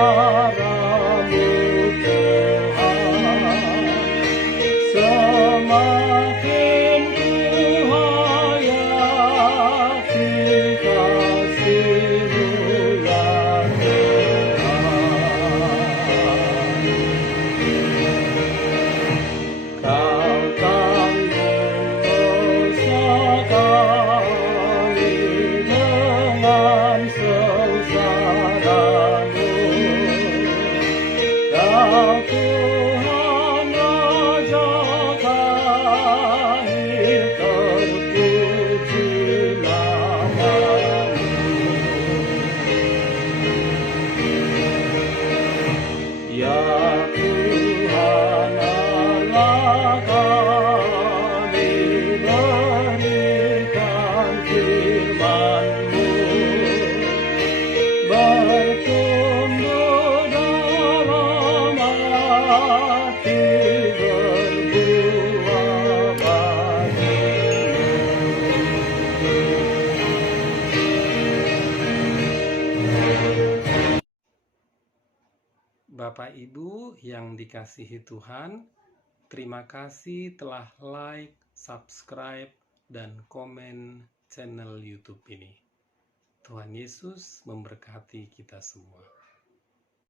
cara-Mu Tuhan, semakin ku hayati kasih-Mu ya Tuhan. Kau tanggung dosa kami dengan sengsara-Mu. Kau Tuhan Raja kami, terpuji nama-Mu. Ya Tuhan Allah kami, berikan firman-Mu, bertumbuh dalam hati, berbuah bagi-Mu. Bapak Ibu yang dikasihi Tuhan, terima kasih telah like, subscribe, dan komen channel YouTube ini. Tuhan Yesus memberkati kita semua.